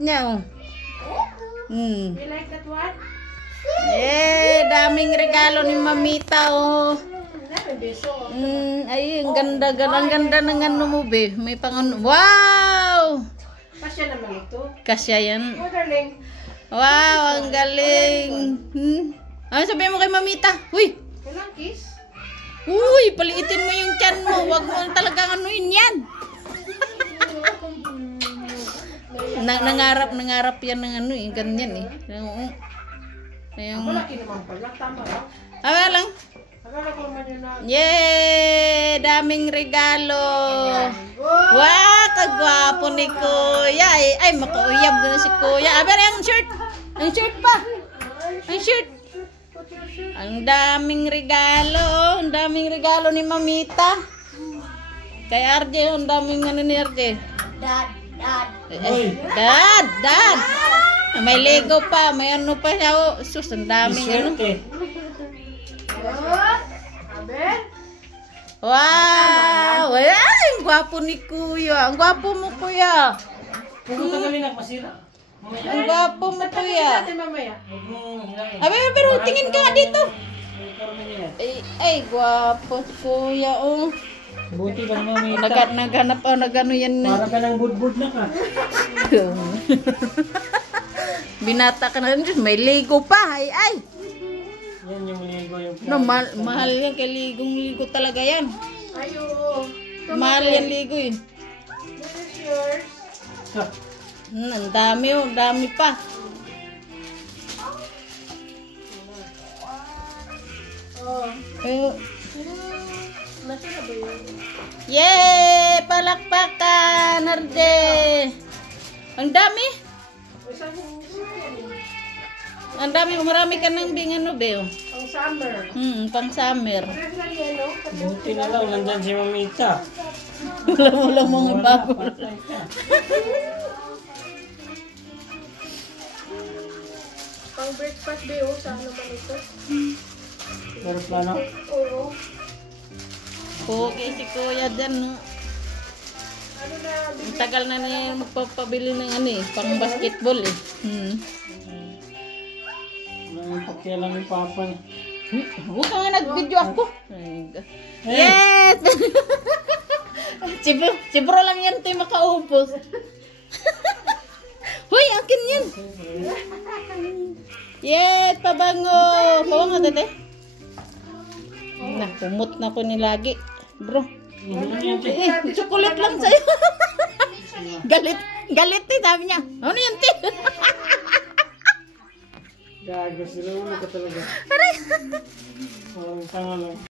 niya. You like that one? Daming regalo ni Mamita, oh. Ay, ang ganda ng ano mo, be. May pang wow! Kasya naman ito. Kasya yan. Oh, darling. Wow, ang galing. Ano sabihin mo kay Mamita? Uy! Walang kiss? Uy, paliitin mo yung tiyan mo. Huwag mo talagang anuin yan. Nangarap yan ng ano eh. Ganyan eh. Malaki naman pala. Tama ba? Tama lang. Akala ko naman yun na. Yay! Daming regalo. Wow, kagwapo ni Kuya. Ay, makauyab na si Kuya. Aber, ang shirt. Ang shirt pa. Ang shirt. Ang daming regalo. Ang daming regalo ni Mamita. Kay RJ, ang daming ano ni RJ. Dad. Dad. May Lego pa. May ano pa siya. Oh. Sus, ang daming ano. Aber? Wow! Ay, ang gwapo ni Kuya. Ang gwapo mo, Kuya. Pumunta kami na masira. Ang gwapo mo, Kuya. Natin mamaya. Pero tingin ka nga dito. Ay, gwapo si Kuya, oh. Buti lang Mamita. Naghanap, nagano yan. Para ka ng budbud na ka. Binata ka na. May Lego pa. Ay. Yan yung Lego yung No, mahal yan. Kay Ligo talaga yan. Ayo. Mahal yan Lego eh. This is yours. Ang dami oh. Ang dami pa. Oh. Ay, Nasa na ba yun? yay! Palakpakan, Arde! Ang dami! Ang dami, marami ka nang bing ano, Beo. Ang summer. Pang summer. Parang na yelo. Buti na lang nandyan si Mamita. Wala mga bago. Patay ka. Pang breakfast ba yun? Saan naman ito? Pero plano. Oo. Okay si Kuya dyan, no? Ano na? Ang tagal na niya magpapabili ng ano eh, pang basketball eh. Walang pakialam yung papa niya. Huwag ka nga nag-video ako. Yes! si bro lang yan tayo makaupos. Hoy, akin yan! Yes! Pabango! Pabango, tete? Kumot na ko ni lagi. Bro. Chocolate lang sa'yo. Galit eh, sabi niya. Ano yan, te? Gago, sila ulo ka talaga. Parang tanga lang.